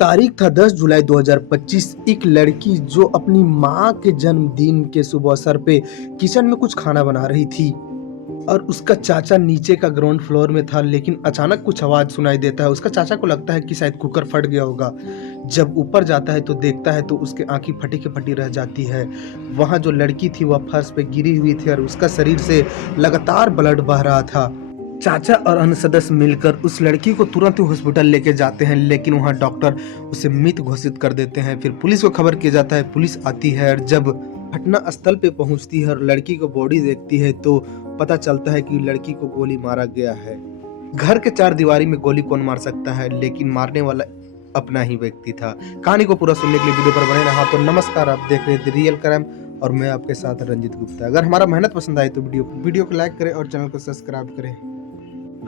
तारीख था 10 जुलाई 2025। एक लड़की जो अपनी माँ के जन्मदिन के शुभ अवसर पे किचन में कुछ खाना बना रही थी और उसका चाचा नीचे का ग्राउंड फ्लोर में था, लेकिन अचानक कुछ आवाज सुनाई देता है। उसका चाचा को लगता है कि शायद कुकर फट गया होगा। जब ऊपर जाता है तो देखता है तो उसकी आंखें फटी की फटी रह जाती है। वहाँ जो लड़की थी वह फर्श पे गिरी हुई थी और उसका शरीर से लगातार ब्लड बह रहा था। चाचा और अन्य सदस्य मिलकर उस लड़की को तुरंत ही हॉस्पिटल लेके जाते हैं, लेकिन वहाँ डॉक्टर उसे मृत घोषित कर देते हैं। फिर पुलिस को खबर किया जाता है, पुलिस आती है और जब घटना स्थल पे पहुंचती है और लड़की को बॉडी देखती है तो पता चलता है कि लड़की को गोली मारा गया है। घर के चार दीवारी में गोली कौन मार सकता है, लेकिन मारने वाला अपना ही व्यक्ति था। कहानी को पूरा सुनने के लिए वीडियो पर बने रहा। तो नमस्कार, आप देख रहे हैं द रियल क्राइम और मैं आपके साथ रंजित गुप्ता। अगर हमारा मेहनत पसंद आए तो वीडियो को लाइक करें और चैनल को सब्सक्राइब करें।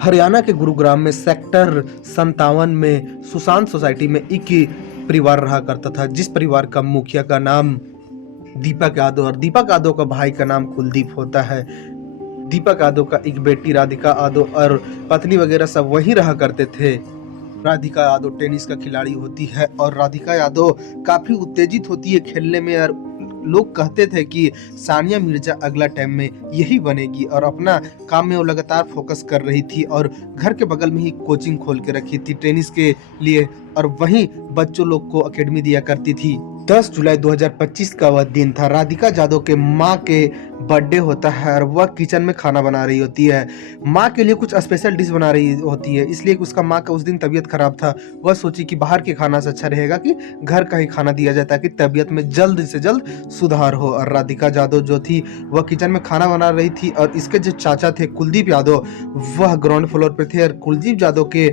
हरियाणा के गुरुग्राम में सेक्टर 57 में सुशांत सोसाइटी में एक परिवार रहा करता था, जिस परिवार का मुखिया का नाम दीपक यादव और दीपक यादव का भाई का नाम कुलदीप होता है। दीपक यादव का एक बेटी राधिका यादव और पत्नी वगैरह सब वहीं रहा करते थे। राधिका यादव टेनिस का खिलाड़ी होती है और राधिका यादव काफी उत्तेजित होती है खेलने में और लोग कहते थे कि सानिया मिर्जा अगला टाइम में यही बनेगी और अपना काम में वो लगातार फोकस कर रही थी और घर के बगल में ही कोचिंग खोल के रखी थी टेनिस के लिए और वहीं बच्चों लोग को एकेडमी दिया करती थी। 10 जुलाई 2025 का वह दिन था। राधिका यादव के माँ के बर्थडे होता है और वह किचन में खाना बना रही होती है। माँ के लिए कुछ स्पेशल डिश बना रही होती है, इसलिए उसका माँ का उस दिन तबीयत खराब था। वह सोची कि बाहर के खाना से अच्छा रहेगा कि घर का ही खाना दिया जाए ताकि तबीयत में जल्द से जल्द सुधार हो। और राधिका यादव जो थी वह किचन में खाना बना रही थी और इसके जो चाचा थे कुलदीप यादव वह ग्राउंड फ्लोर पे थे और कुलदीप यादव के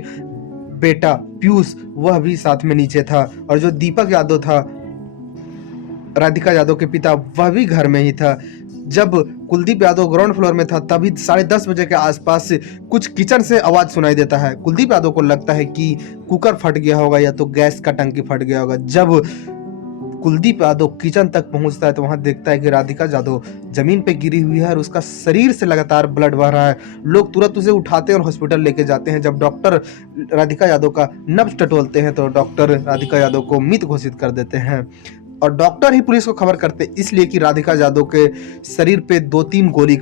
बेटा पीयूष वह भी साथ में नीचे था और जो दीपक यादव था राधिका यादव के पिता वह भी घर में ही था। जब कुलदीप यादव ग्राउंड फ्लोर में था तभी 10:30 बजे के आसपास कुछ किचन से आवाज सुनाई देता है। कुलदीप यादव को लगता है कि कुकर फट गया होगा या तो गैस का टंकी फट गया होगा। जब कुलदीप यादव किचन तक पहुंचता है तो वहां देखता है कि राधिका यादव जमीन पे गिरी हुई है और उसका शरीर से लगातार ब्लड बह रहा है। लोग तुरंत उसे उठाते हैं और हॉस्पिटल लेके जाते हैं। जब डॉक्टर राधिका यादव का नब्ज टटोलते हैं तो डॉक्टर राधिका यादव को मृत घोषित कर देते हैं और डॉक्टर ही पुलिस को खबर करते इसलिए कि राधिका यादव के शरीर पे 2-3 गोली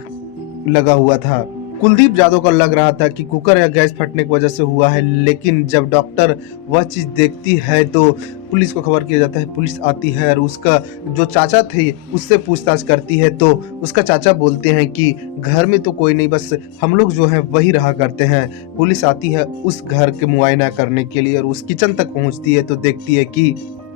लगा हुआ था। कुलदीप यादव को लग रहा था कि कुकर या गैस फटने की वजह से हुआ है, लेकिन जब डॉक्टर वह चीज देखती है तो पुलिस को खबर किया जाता है। पुलिस आती है और उसका जो चाचा थे उससे पूछताछ करती है तो उसका चाचा बोलते हैं कि घर में तो कोई नहीं, बस हम लोग जो है वही रहा करते हैं। पुलिस आती है उस घर के मुआयना करने के लिए और उस किचन तक पहुंचती है तो देखती है कि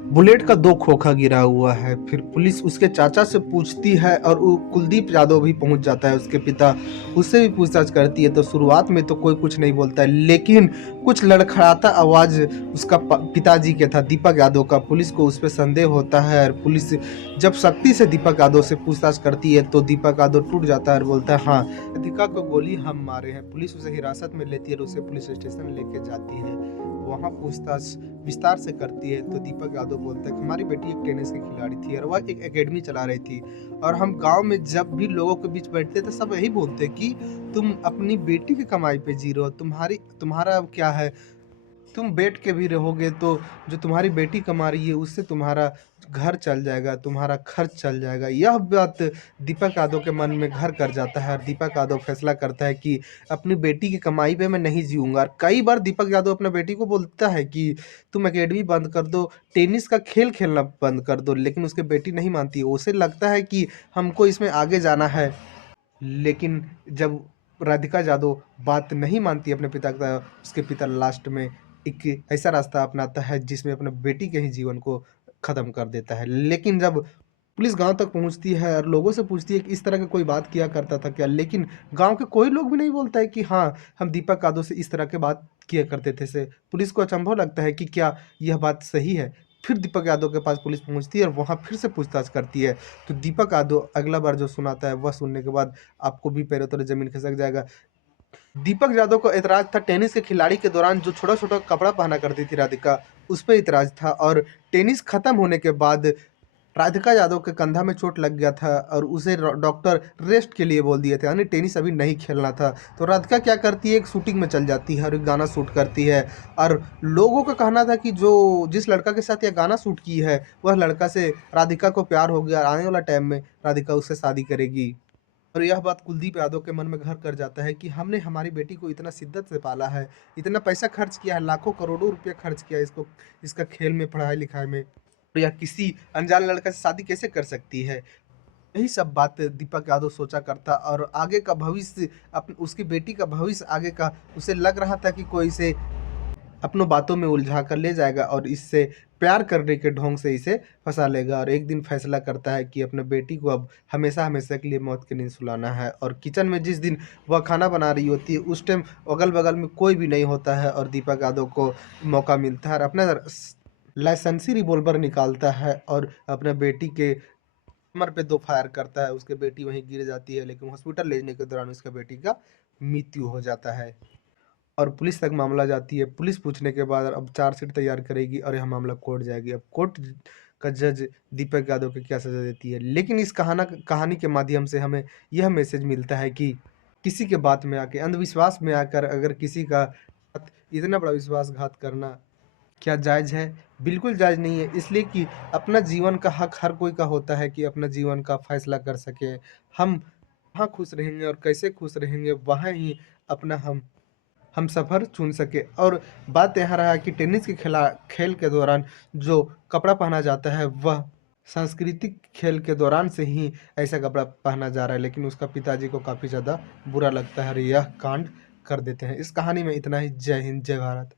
बुलेट का 2 खोखा गिरा हुआ है। फिर पुलिस उसके चाचा से पूछती है और कुलदीप यादव भी पहुंच जाता है, उसके पिता उससे भी पूछताछ करती है तो शुरुआत में तो कोई कुछ नहीं बोलता है, लेकिन कुछ लड़खड़ाता आवाज उसका पिताजी के था दीपक यादव का। पुलिस को उस पर संदेह होता है और पुलिस जब सख्ती से दीपक यादव से पूछताछ करती है तो दीपक यादव टूट जाता है और बोलता है हाँ, राधिका को गोली हम मारे हैं। पुलिस उसे हिरासत में लेती है और उसे पुलिस स्टेशन लेके जाती है। वहाँ पूछताछ विस्तार से करती है तो दीपक यादव बोलता है कि हमारी बेटी एक टेनिस की खिलाड़ी थी और वह एक एकेडमी चला रही थी और हम गांव में जब भी लोगों के बीच बैठते थे सब यही बोलते कि तुम अपनी बेटी की कमाई पे जी रहे हो, तुम्हारा क्या है, तुम बैठ के भी रहोगे तो जो तुम्हारी बेटी कमा रही है उससे तुम्हारा घर चल जाएगा, तुम्हारा खर्च चल जाएगा। यह बात दीपक यादव के मन में घर कर जाता है और दीपक यादव फैसला करता है कि अपनी बेटी की कमाई पे मैं नहीं जीऊंगा। और कई बार दीपक यादव अपने बेटी को बोलता है कि तुम एकेडमी बंद कर दो, टेनिस का खेल खेलना बंद कर दो, लेकिन उसकी बेटी नहीं मानती है। उसे लगता है कि हमको इसमें आगे जाना है, लेकिन जब राधिका यादव बात नहीं मानती अपने पिता का, उसके पिता लास्ट में एक ऐसा रास्ता अपनाता है जिसमें अपने बेटी के ही जीवन को खत्म कर देता है। लेकिन जब पुलिस गांव तक पहुंचती है और लोगों से पूछती है कि इस तरह की कोई बात किया करता था क्या, लेकिन गांव के कोई लोग भी नहीं बोलता है कि हाँ, हम दीपक यादव से इस तरह की बात किया करते थे। से पुलिस को अचंभव लगता है कि क्या यह बात सही है। फिर दीपक यादव के पास पुलिस पहुंचती है और वहां फिर से पूछताछ करती है तो दीपक यादव अगला बार जो सुनाता है वह सुनने के बाद आपको भी पैरों तले जमीन खिसक जाएगा। दीपक यादव को ऐतराज था टेनिस के खिलाड़ी के दौरान जो छोटा छोटा कपड़ा पहना करती थी राधिका, उस पर ऐतराज था और टेनिस खत्म होने के बाद राधिका यादव के कंधा में चोट लग गया था और उसे डॉक्टर रेस्ट के लिए बोल दिए थे, यानी टेनिस अभी नहीं खेलना था। तो राधिका क्या करती है, एक शूटिंग में चल जाती है और एक गाना शूट करती है। और लोगों का कहना था कि जो जिस लड़का के साथ यह गाना शूट की है वह लड़का से राधिका को प्यार हो गया, आने वाला टाइम में राधिका उससे शादी करेगी। और यह बात कुलदीप यादव के मन में घर कर जाता है कि हमने हमारी बेटी को इतना शिद्दत से पाला है, इतना पैसा खर्च किया है, लाखों करोड़ों रुपया खर्च किया है इसको, इसका खेल में, पढ़ाई लिखाई में, और यह किसी अनजान लड़का से शादी कैसे कर सकती है। यही सब बात दीपक यादव सोचा करता और आगे का भविष्य, उसकी बेटी का भविष्य आगे का, उसे लग रहा था कि कोई इसे अपनों बातों में उलझा कर ले जाएगा और इससे प्यार करने के ढोंग से इसे फंसा लेगा। और एक दिन फैसला करता है कि अपने बेटी को अब हमेशा हमेशा के लिए मौत की नींद सुलाना है। और किचन में जिस दिन वह खाना बना रही होती है उस टाइम अगल बगल में कोई भी नहीं होता है और दीपक यादव को मौका मिलता है और अपना लाइसेंसी रिवॉल्वर निकालता है और अपने बेटी के कमर पे 2 फायर करता है। उसकी बेटी वहीं गिर जाती है, लेकिन हॉस्पिटल ले जाने के दौरान उसका बेटी का मृत्यु हो जाता है। और पुलिस तक मामला जाती है। पुलिस पूछने के बाद अब चार्जशीट तैयार करेगी और यह मामला कोर्ट जाएगी। अब कोर्ट का जज दीपक यादव को क्या सज़ा देती है। लेकिन इस कहानी के माध्यम से हमें यह मैसेज मिलता है कि किसी के बात में आके, अंधविश्वास में आकर अगर किसी का इतना बड़ा विश्वासघात करना क्या जायज़ है? बिल्कुल जायज़ नहीं है, इसलिए कि अपना जीवन का हक हर कोई का होता है कि अपना जीवन का फैसला कर सके। हम कहाँ खुश रहेंगे और कैसे खुश रहेंगे, वहाँ ही अपना हम सफ़र चुन सके। और बात यहाँ रहा कि टेनिस के खेल के दौरान जो कपड़ा पहना जाता है वह सांस्कृतिक खेल के दौरान से ही ऐसा कपड़ा पहना जा रहा है, लेकिन उसका पिताजी को काफ़ी ज़्यादा बुरा लगता है और यह कांड कर देते हैं। इस कहानी में इतना ही। जय हिंद, जय भारत।